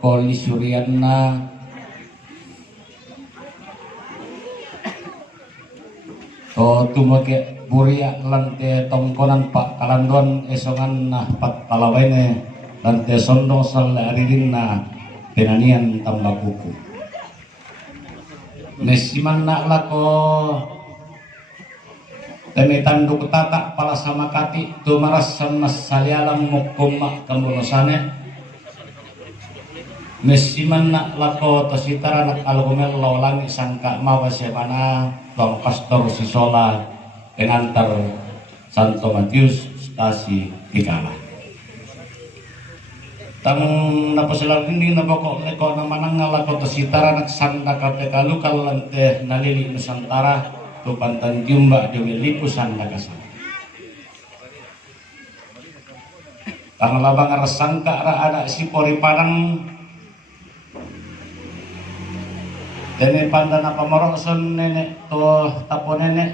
koli suryanna to tumake buria lante tongkonan pak kalandon esongan nah pat talawaine lante sondong sal aririnna penanian tambah buku mesiman nak lako temi tanduk tata pala sama kati tumaras sama salialam mukumma kemunosane mesiman nak lako tositara nak algomel laulangi sangka mawasemana bang pastor sisola pengantar Santo Matius stasi Ikala tang napasalang ini nabako leko namanang ngalako tositara nak sanda kapekalu kalante nalili nusantara Tupantan Jumba Dewi Lipusan Nagasan tang labang resangka ra ada si pori parang dene pandan apa morokson nenek to tapo nenek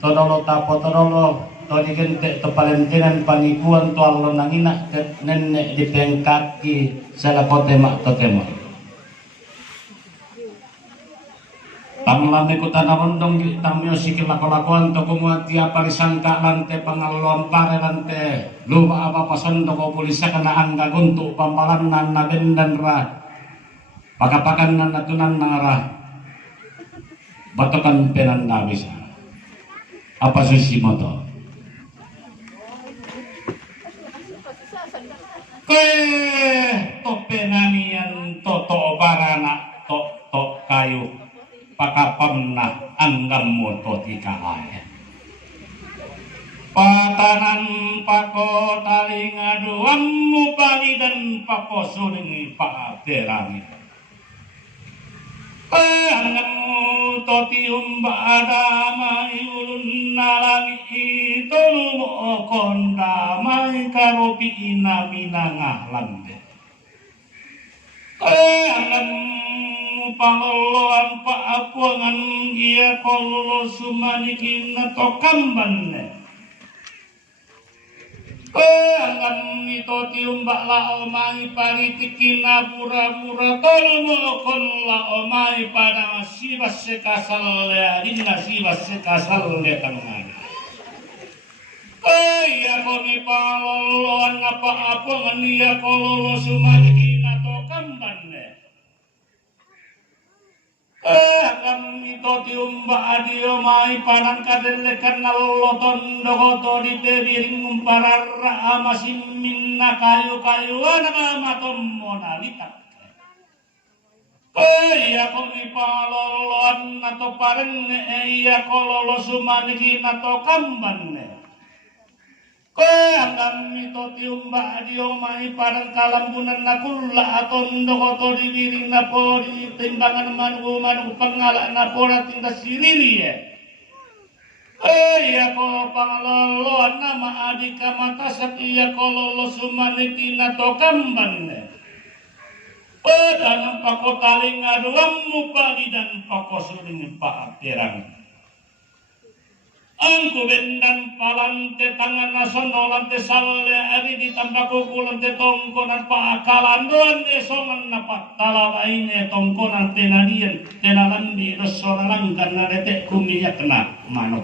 to dolo tapo to dolo to digente to palentinan panikuan to alon nangina nenek di pengkaki sala kote mak to temo Tamlame kutana rondong di tamyo sikil lako-lakoan toko muati apa disangka lante pangaluan pare lante lupa apa pason toko polisa kena angga guntuk pampalan nan naben dan ra pakapakan nan natunan nara batokan penan nabisa apa susi moto ke to penanian to barana to kayu pakapamna anggam moto tikaaya patanan pako taling aduam mupali dan pako suling paaterangit anggam totium badamai ulun nalangi tolungo kondamai karopi ina minangah lande anggam pangoloan pa apuangan iya kololo sumanikin na tokamban angam ito tiumbak lao mai paritikin na pura-pura tolong kon lao mai pada sibas sekasal ya dinna sibas sekasal ya tangan iya koni pangoloan apa apuangan iya kololo sumanikin na tokamban kami to tiumba adio mai panan kadelle karena loton dogoto di pebiring umpararra amasim minna kayu-kayu anak matom monalita iya koni palolon atau pareng iya kololo sumaniki nato kamban kami to tiumba adio mai panan kalambunan nakulla atau dogoto di biring napori timbangan manu pangalak napora tinggal siriri iya ko pangalolo nama adika matasak iya kololo sumaniki nato kamban dan pako taling aduam mupali dan pako suling paaterang angku bendan palante tangan nasono lante salle ari ditambah kukulante tongkonan paakalan doan esongan napak talawaine tongkonan tenadian tenalandi resoralang karena detek kumiya kena manok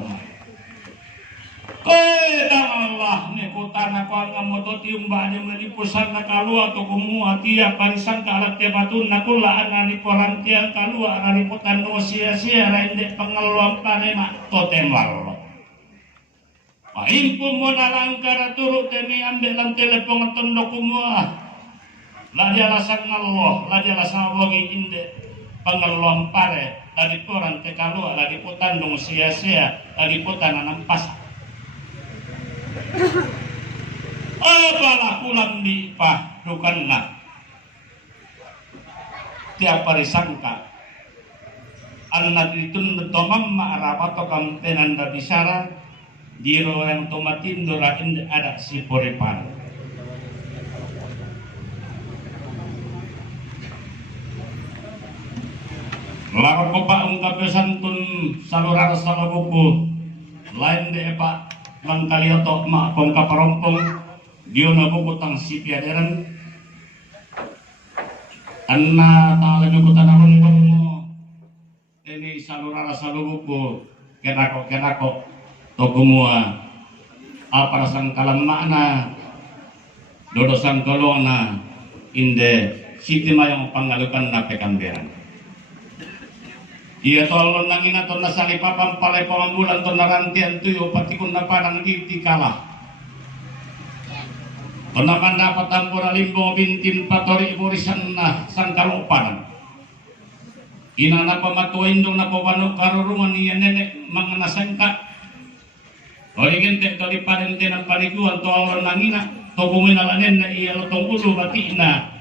Allah ne kutana ko ngamoto tiumba ni melipusan na kalua to kumua tiap parisan kalat te batun na kula anani porantian kalua anani potan no sia-sia rende pengeluam panema totemwal Paimpu mo nalangkara turut temi ambil lang telepon tondo kumua. Ladi alasan Allah, ladi alasan wagi inde pengeluam pare, ladi poran te kalua, ladi potan dong sia-sia, ladi potan anam pasak. Apalah pulang di pahdukanlah tiap hari sangka anak itu netomam ma'arapato kampenan da bisara diro yang tomatin dorain ada si porepan larang ko pa ang kapesantun salurar sa buku lain de pa lang kalihoto ma kong kaparompong diyo na bukutang si piaderan anna ta'ala nuku tanaron mo ini salurara salubuku kenako toko mua apa sang kalam makna dodo sang kolona inde siti mayong pangalukan na pekamberan iya tolong nangin ato nasali papam palay pamambulan to narantian tuyo pati kung naparang di kalah to naman dapat tampura limbo bintin patori iburisan na sang kalupanan ina na pamatuin dong na pawano karurungan niya nenek mga nasangka o igente to di parente ng paniguan to alon nangina to buminalanen na iya lotong ulo bati na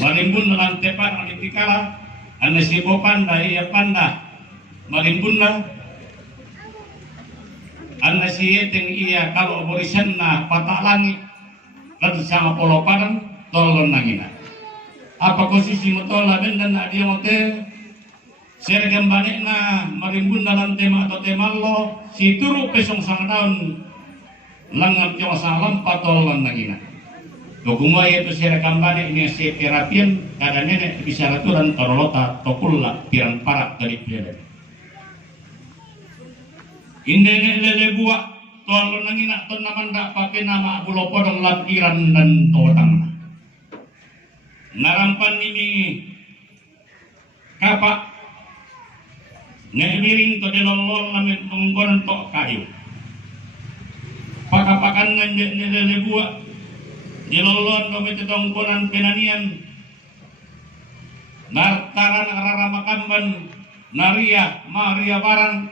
malimbun na lang tepan ang itikala ano si po panda iya panda malimbun na ano si eteng iya kalau borisan na patalangi lalu sama polo parang tolong nangina apa posisi mo to laben dan na dia mote sergam balik na marimbun dalam tema atau tema lo si turu pesong sang daun langat yung salam patolong nangina Dokumo itu sira kambane ini si terapian kada nenek bisa raturan torolota tokulla pirang parak dari plele. Indene lele buak tolo nangina ton namanda pakai nama abulo podong lampiran dan totang. Narampan ini kapak ngebiring to delolol lamin penggonan tok kayu. Pakapakan ngandek lele buak dilolon domete tongkonan penanian nartaran arara makamban naria maria barang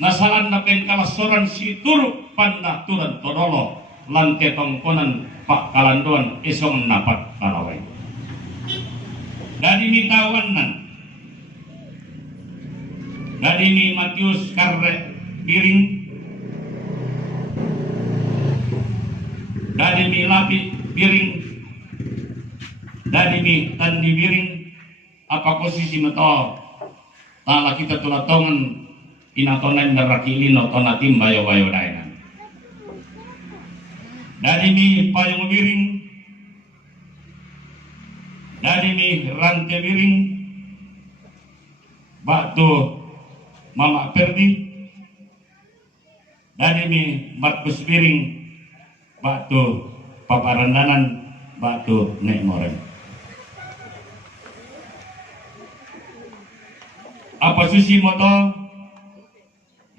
nasalan na pengkalasoran si turuk panda turan todolo lante tongkonan pak kalandoan isong napat kalaway dari mitawanan dari ni Matius karre piring dari mi lapi piring dari mi tandi piring apa posisi meto tala kita tulatongan inatonan darakilin atau natim bayo dainan dari mi payung piring dari mi rantai piring batu mama perdi dari mi markus piring batu paparandanan batu nek moren apa susi moto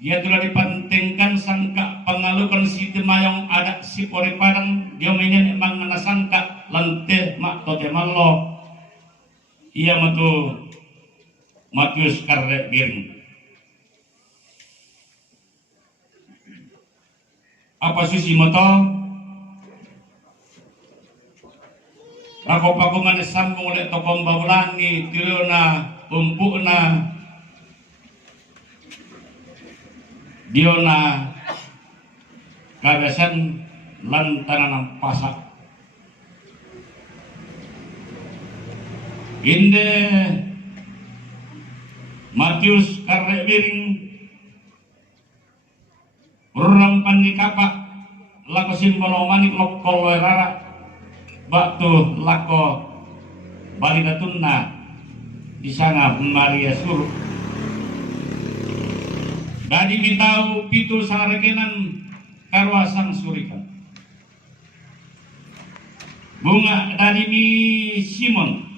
dia telah dipentingkan sangka pengalukan si temayong ada si pori padang dia menyen emang ngana sangka lante mak tote mallo ia matu Matius karre biring apa susi moto Rako pakungan sambung oleh tokom baulangi tirona umpukna diona kagasan lantaran pasak inde Matius karre biring rampan ni kapak lako simbolo manik lokol rara batu lako balidatunna di sana Maria Sur dari mitau pitu sarekenan karwasang surika bunga dari mi Simon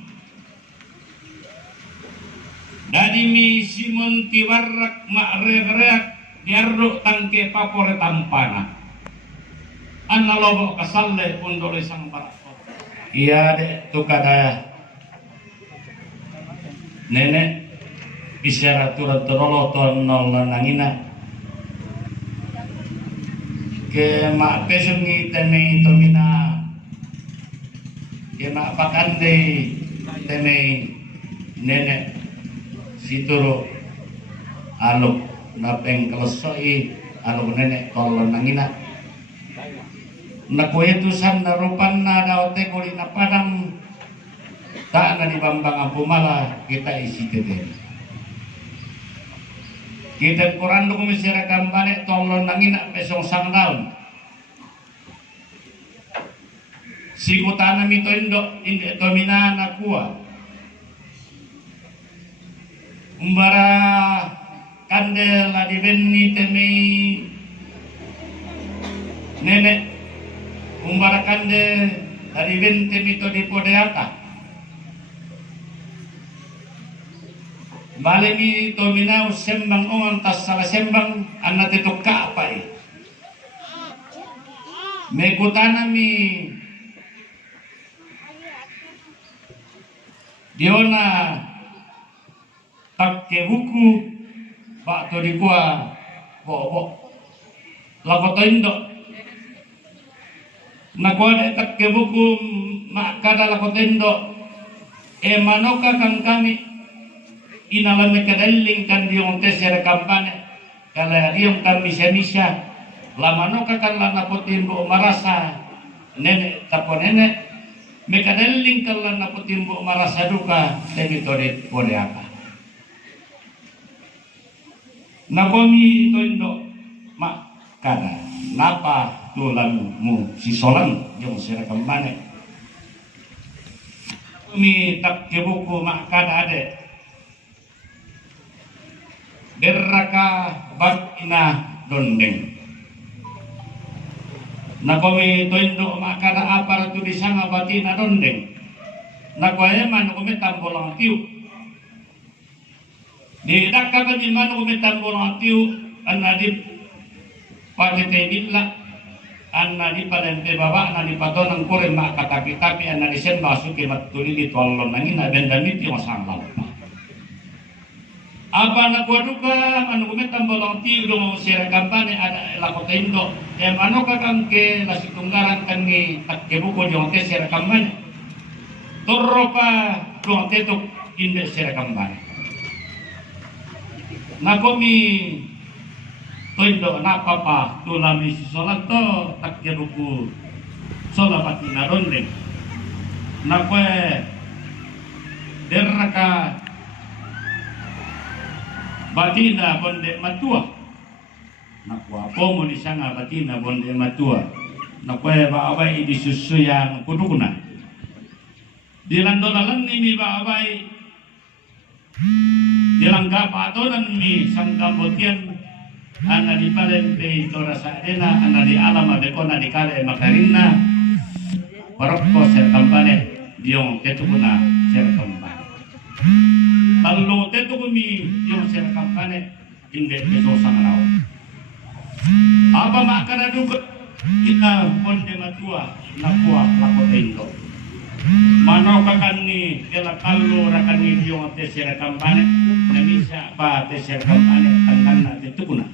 tiwarak makreak diaruk tangke papore tampana anna lobo kasalle pundole sang barak iya dek tu kada nenek bicara turut terolo ton nol nangina ke mak pesungi tene tomina ke mak pakande tene nenek situro aluk napeng kelesoi aluk nenek kolon nangina nakuetusan narupan na daote kuli na padang tak na di Bambang Ampumala kita isi tete kita kurang dukung masyarakat kambane tolong nangina pesong sang daun si kutana mito indi to minana kuwa umbara kandel adi benni temi nenek umbara kandel adi bente mito di podeaka bale mi to minau sembang ongan tas salah sembang anna tetok kapai me kutana mi diona pakai buku pak to di kuah bobo lako to indo na kuah de pakai buku mak kada lako to indo manoka kang kami inalam kadalling kan diong tesera kampane kala diong kami misa la manoka kan la napotimbo marasa nenek tapo nenek mekadalling kala napotimbo marasa duka temitore pode apa nakomi toindo mak kada napa tulan mu si solan yung sira kambane nakomi tak kebuku mak kada ade berraka batina dondeng nakomi toindo mak kada apa tu di sana batina dondeng nakoya man nakomi tambolang tiu di dakka kan di mana kami tambol atiu anna di pada tebilla anna di palente baba anna di patonang kore mak katapi anna di sen masuki matuli di tolong nangin na benda miti masang lampa apa na kuaduka anu kami tambol atiu do mau sira kampane ada lakota indo mano kakangke lasi tunggaran kan ni takkebuko jonte sira kampane torropa jonte tok inde sira kampane nakomi toindo napapa tulami si solat to takjeruku sola batina ronde nakwe derraka batina bonde matua nakwa pomo di sana batina bonde matua nakwe baawai di susu yang kudukuna dilandolan ini baawai dilangga patonan mi sangkambotian ana di palente tora saena ana di alama bekona di kale makarinna parokko ser kampane diong tetukuna ser kampane tallo tetukumi diong ser kampane inde peso sangrao apa makana duka kita bonde matua nakua lakota indo mano kakani kela kallo rakani diong tesera kampane namisa pa tesera kampane tanganna tetukuna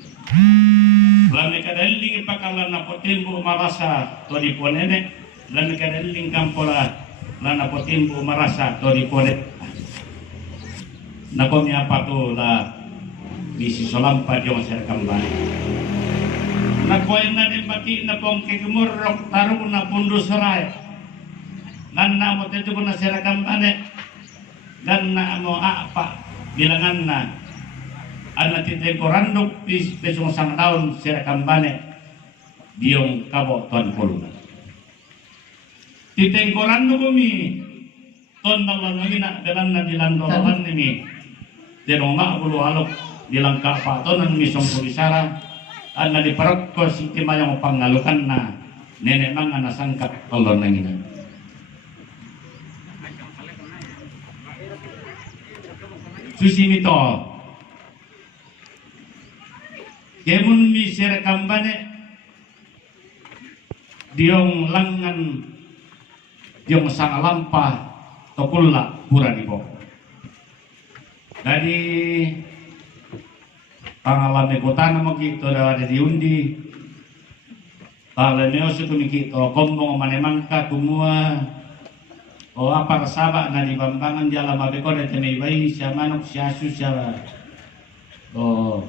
lame kadalling pakalan na potembo marasa to di ponene lame kadalling kampola lana potembo marasa to di ponene nakomi apa to la misi solampa diong ser kampane nakoy na de pati na pong kegumurok tarung na pundo saray ganna mo tetu na sira kampane ganna mo apa bilangan na ana titemporandok pesong sang taon sira kampane diong kabo tuan poluna titemporando kami ton dalan ngina dalan na dilandolan ni deroma bulu alok dilangka patonan misong pulisara ana di parokko sitima yang pangalukan na nenek mang ana sangkat kolon ngina susi mito kemun mi sira kampane diong langan diong sang lampa tokulla pura di bawah jadi pangalaman kota nama kita ada diundi kalau suku kita kombong manemangka kumua oh apa resabak na di bambangan jalan mabeko dan temei bayi siya manok siya asu siya oh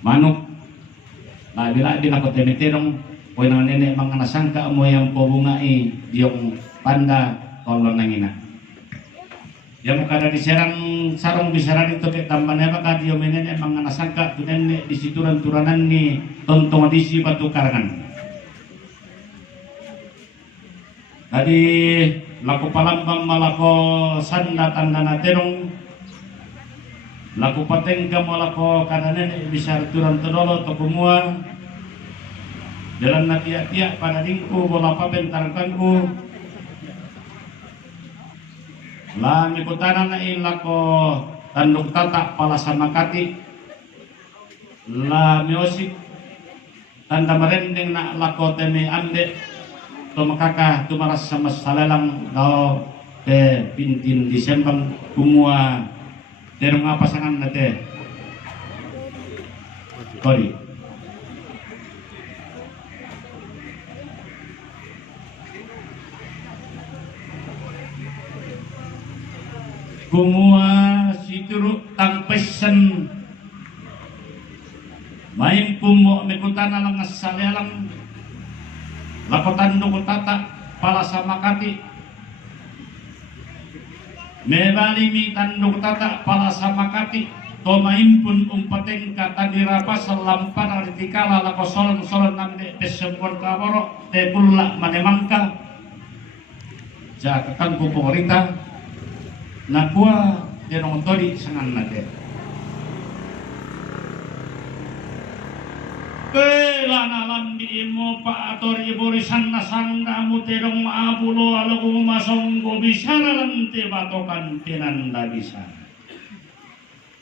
manok nah bila ko temeterong o nang nenek mga nasangka mo yang pobungai diong panda tolong nangina yang kada diserang sarong bisaran itu ke tambannya maka dia nenek mga nasangka tu nenek di situran turanan ni tontong disi batu karangan Tadi laku palambang malako sanda tanda naterong laku patengka malako kananene bisa turan todolo tokumua jalan natia-tia pada dingku bola pabentarkanku la mikutana na ilako tanduk tata pala sama kati la miosik tanda merendeng na lako teme ande tumakaka tumaras sama salalang daw te pintin Disembang kumua terong apa sangan nate kori kumua situru tang pesen main kumo mekutana lang salalang lakotan nunggu tata pala sama kati mebalimi tanduk tata pala sama kati tomaimpun umpateng kata dirapa selampar artikala lako solon namde desempor kaboro te pulla manemangka jakakan ku pemerintah nakua denong todi sangan nade Kelana lambi imo pa ator iburisan na sanda muterong maabulo alago masonggo bisara lante batokan tinanda bisa.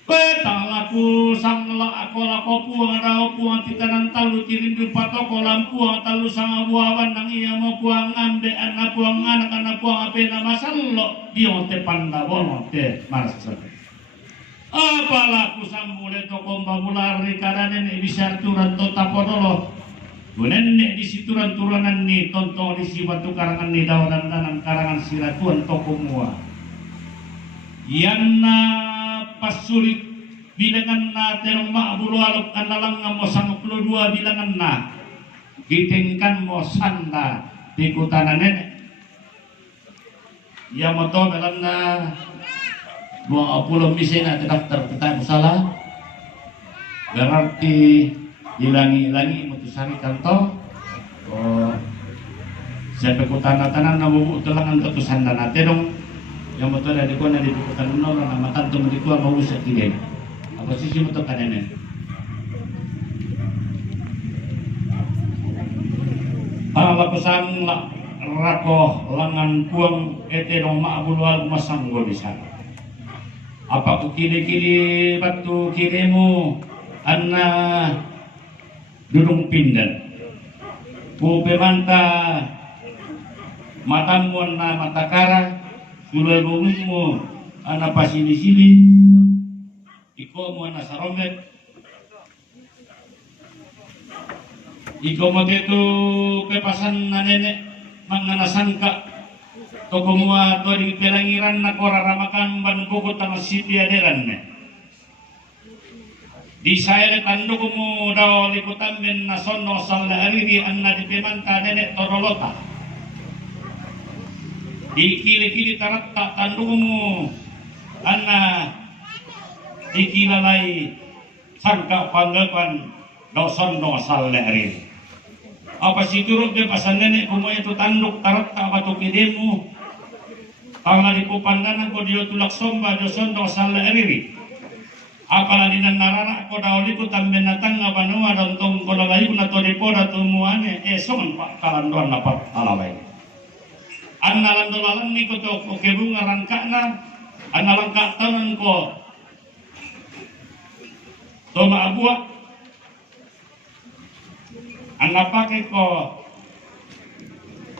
Petalaku sangla ako lako puang rao puang titanan talu kirindu patoko lampuang talu sanga buawan nang iya mo puang ngambe anak puang anak puang apena masallo dionte panda bono te marasa. Apalaku sambule toko mbabulari kadane bisa turan tota podolo gunenne di situran turanan ni tonto di si batu karangan ni dawanan danan karangan silatuan toko mua yanna pasulit bilangan na terong maabulu alok analang mo 52 bilangan na gitingkan mo sanda di kutana nene ya mo to belan na 20 misena terdaftar kita salah berarti hilangi mutusani kanto sampai kutana tanan nabubu tulangan ketusan dan atedong yang betul dari kona di kutana nol nama tantu mendikua mau usah kini apa sih betul kanene ala pesan rako langan puang etedong maabulwal masanggo di sana apa ku kiri batu kirimu anna dudung pindan ku pemanta matamu na matakara sulai bumumu anna pasili-sili iko mo na saromet iko mo tetu kepasan na nenek manganasan ka toko mua to di pelangiran na koraramakan ban buku tang sipiaderan me di saya tando kumu daw liputan men nasono salla ariri anna di pemanta nenek torolota di kili taratta tando kumu anna di kilalai sangka panggapan daw sono salla ariri apa si turut be pasan nenek kumu itu tanduk taratta batu kidemu kalau di kupandanan ko dio tulak somba dio sondo sala eriri apala dinan narana ko dauli ko tamben natang abanua dan tong ko lagi na to depoda tumuane songon pak kalandoan dapat alawai annalan dolalan ni ko to ko kebunga rangkana annalan ka tanan ko to maabua anapake ko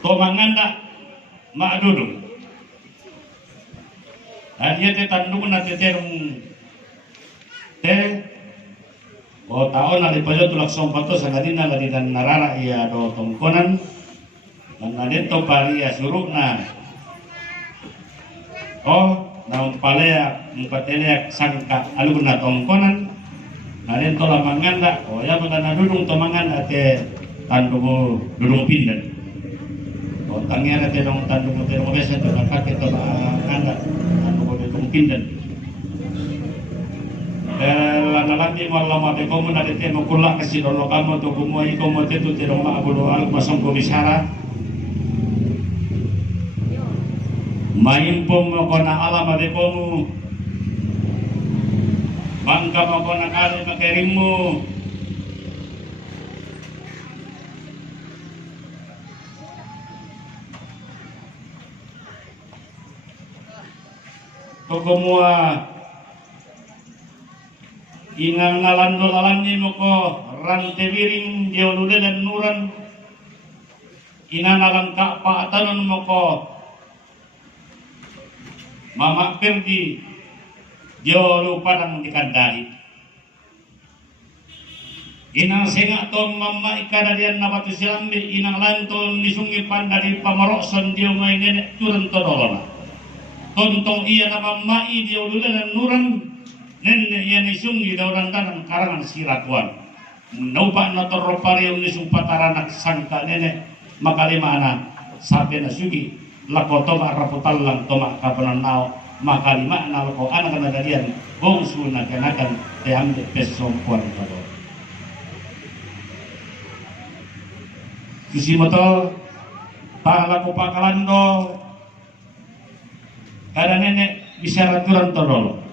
to manganda maadudung dia te tandung na te terung te o taon na lipayo tulak sompato sa kadina ladi dan narara iya do tongkonan dan nadento pari ya suruh na na umpalea umpatelea sangka alun na tongkonan nadento lamanganda ya mo na dudung tomanganda te tandung dudung pindan tangira te dong tandung te dong besa to nakake to manganda pindan lanalati malama de komo na de temo kula kasi dolo kamo to kumo iko mo te tu te dong ma abulo al masong komisara Maimpong mo ko na alam adekomu, bangka mo ko na kali makerimu, Tokomua inang nalando-lalandi mo ko rantewiring diolulelan nuran inanalang kapaatanon mo ko Mama Perdi diolu padang dikandari inang senga to mama ikada dian nabatu silambi inang lantol nisungi pandari pamarokson dio may nenek turun todolona tontong iya na mamai diolulelan nuran nenne iya nisungi dauran tanang karangan siratuan naupa na torroparium nisung pataranak sangka nenek makalimana sabi na sugi lako toma raputallang toma kapananaw makalima na lako anak na dalian bongsu na kanakan tehamde pesong kuan kado sisi moto panglaku pakalando kada nenek bisa raturan todol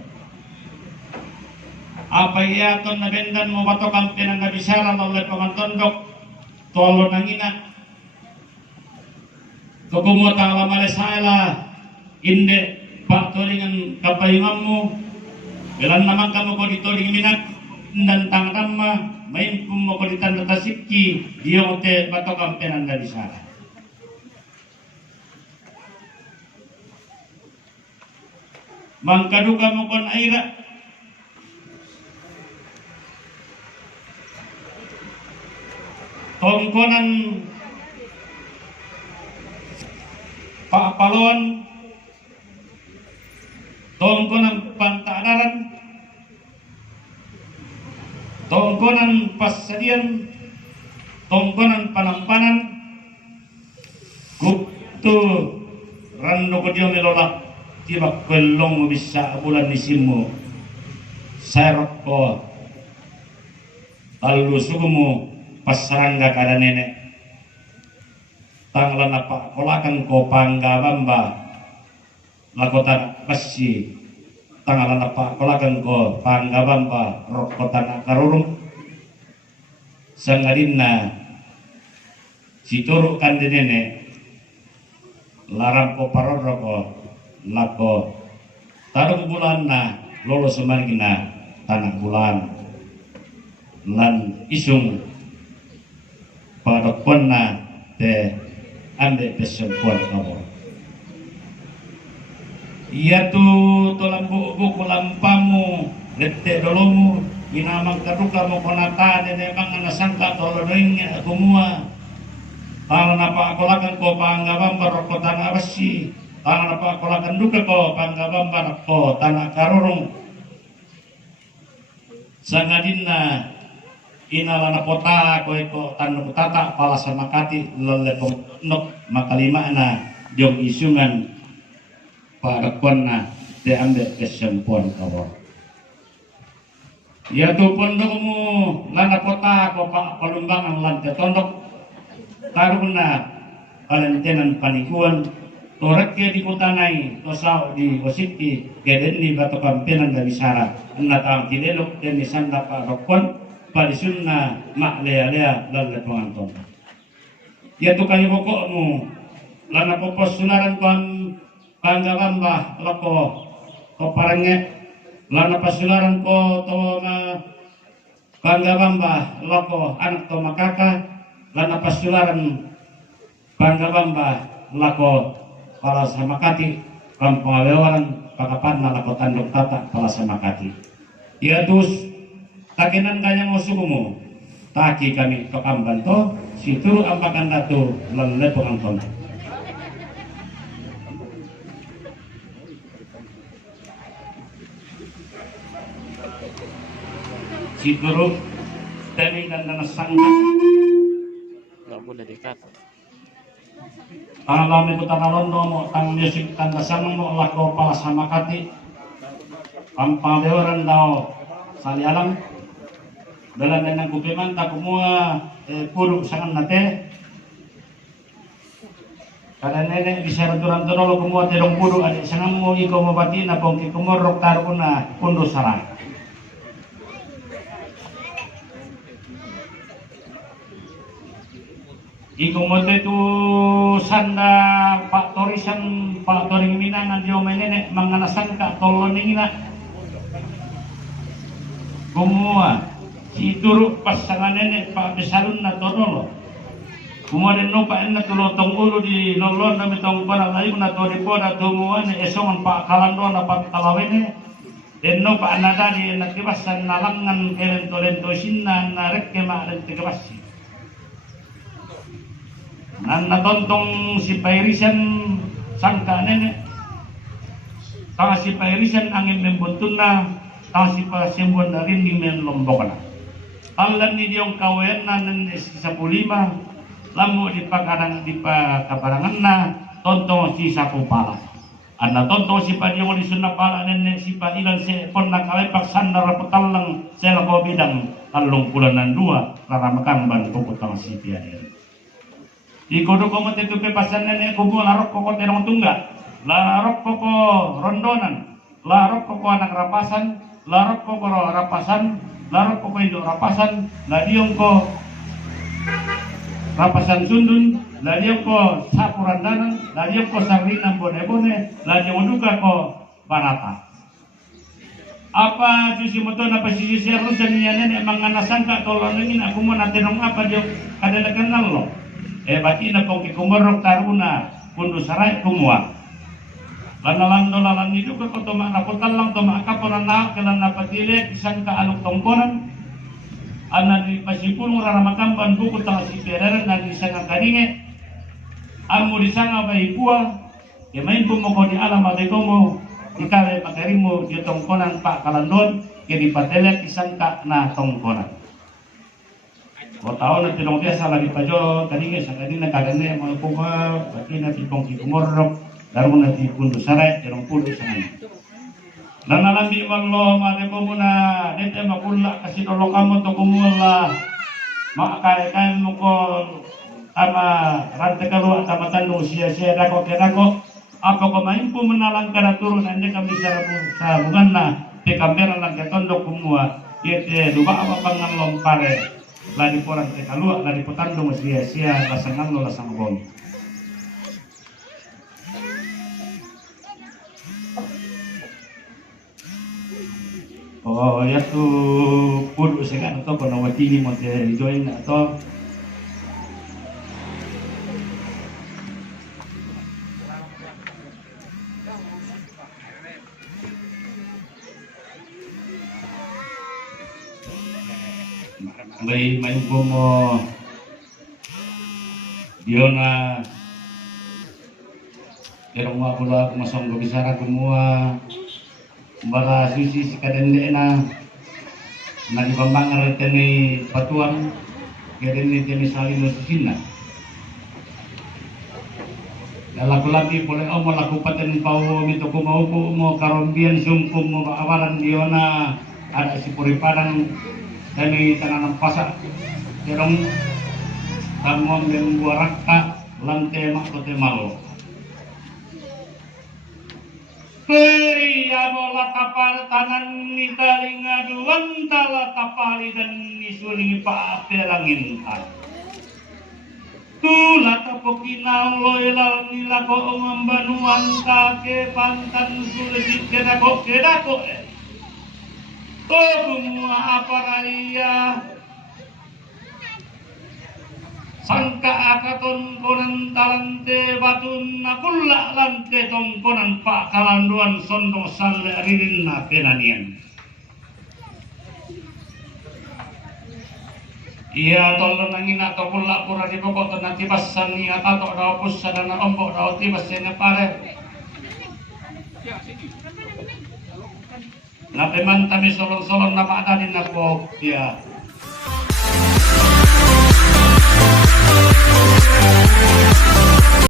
apa iya ton na bendan mo batokan pinang nabisaran oleh pangantondok tolo nangina Kokumo tala malesala inde pak tolingan kapayunganmu belan naman kamu ko ditoling minat dan tangtama main mo ko ditanda tasiki diyote bato kampenan dari sana mangkaduka mo kon aira tongkonan Pak Palon, tongkonan Pantadaran, tongkonan Pasadian, tongkonan Panampanan, Guptu Rando ko diyo melolak, tibak kwelong mo bisa bulan nisimu, serok ko, talu suku mo, pasarangga kada nenek. Tanglan apa kolakan ko panggabamba lakotan kasi tanglan apa kolakan ko panggabamba rokotan karurung sangadinna situru kandinene laram ko paroro ko lako tarung bulan na lolo semargina tanah bulan lan isung padokon na te ande pesempuan kamu. Iya tu tolam buku lampamu, lete dolomu, inamang kaduka mo konata nene bang anasangka toloring kumua. Tangan apa akolakan ko panggabamba roko tanah besi, tangan apa akolakan duka ko panggabamba roko tanah karurung. Sangadinna inalana pota ko eko tanu tata pala sama kati lelepong nok makalima na diong isungan parakon na te ambe kesempuan kawor ya tu pondokmu lana pota ko pak palumbangan lantai tondok karuna kalentenan panikuan torek ke di kutanai tosau di ositi keden di batu kampenan dari sara anatang kilelok dan di sanda parakon palisunna mak lea-lea lalle penganton. Ya tu kayu pokokmu lana popos sularan kon panggabamba lako ko parenge lana pasularan ko to na panggabamba lako anak to makaka lana pasularan panggabamba lako pala samakati kampung awewaran pakapan na lako tandok tata pala samakati. Ya dus takinan kanyang usukumu taki kami kekamban to situru ampakan datu lele penganton situru temi dan dana sangka nggak boleh dikat alami kutana londo mo tang musik tanda samang mo lako pala samakati ampang dewaran daw salialang dalam dengan kupiman tak semua puruk sangat nate Kada nenek bisa durang tolong kumuat terong pudu adik sangamu iko mabati na pong kikumorok taruna undo sarang. Iko mote tu sanda Pak Torisan Pak Toring Minangan dio nenek manganasan ka tolong ningina. Kumua si turuk pasangan nenek Pak Besalun na todolo. Kemudian no pa na tulotong ulo di lolon na mitong para layu na to di po na tumuan esongan pa kalando na pagkalawin den no pa anada di nakibasan nalangan kelento sinna na rekkema dan tikabasi nan natontong si Pairisan sangka nene tang si Pairisan angin membuntun na tang si pasimbon na rin di men lombok na alam ni diong kawayan na nan si 15 lamu di pakabarangan na tontong si sapu pala ana tontong si padiong di sunna pala nenek si padilan si pon nakalepak sandar petalang sela ko bidang talong kulanan 2 raramakan ban puputang si piadir ikodo ko mate tu pepasan nenek kubu larok koko terong tungga larok koko rondonan larok koko anak rapasan larok koko rapasan larok koko induk rapasan ladiong ko rapasan sundun, ladiyo ko sapurandanan, ladiyo ko sarlinang bone-bone, ladiyo duga ko barata. Apa susi moto na pasisisir sa niya nenek manganasan ka tolongin ako mo natinong apa diyo kadalagan lo. Bati na kong kikumorok taruna kundo saray kumuha. Lanalang dolalang itu ka ko tumak na lang tumak ka po na kailan napatilik isang kaalok tongkonan. Ana di pasipulong raramakan ban buku tang si peraran na di sanga karinge amu di sanga bai kuah ya main pumoko di alam ade komo ikale makarimu di tongkonan Pak Kalandon ke di patelek isangka na tongkonan ko tao na tilong dia salah di pajo karinge sa kadina kagane mo kuma batina ti pong kumorok daru na ti pundu sarai tilong pundu sanga Nanalambi wallo maremo muna dete makulla kasi dolo kamu to kumula makakay mo ko ama rante kalu tama tanu sia-sia dako kedako apa ko main po menalang kada turun ande kami sa bukan na te kamera lang ketondo kumua yete duba apa pangan lompare ladi porang te kalu ladi potando sia-sia lasangan lo lasang bom. Oh ya tu pun usahakan atau kono watini mo te join atau may po mo Diona kerong wapula kumasong gobisara kumua bara sisi si kadende na nagibambangar teni patuan kadende teni salino sisina laku-laki boleh omo laku paten pau mito kumaupu mo karombian sungkum mo awalan Diona ada si puripadang teni tangan pasak kerong tamon dan buah rakka lantai mak kote malo Peria bola kapal tangan ni talinga duan tala kapali dan ni suling pa perangin tan. Tula tapokina loyal nila ko umambanuan kake pantan sulit kedako kumua apa raya sangka akaton konan talante batun nakulla lante tongkonan Pak Kalanduan sondo sal ririn na penanian. Iya tolong nangin atau kulla pura di pokok nanti basan ni atau daw pusa dan ombok daw tibas sene pare. Napeman tami solong-solong na maadalin na po ya.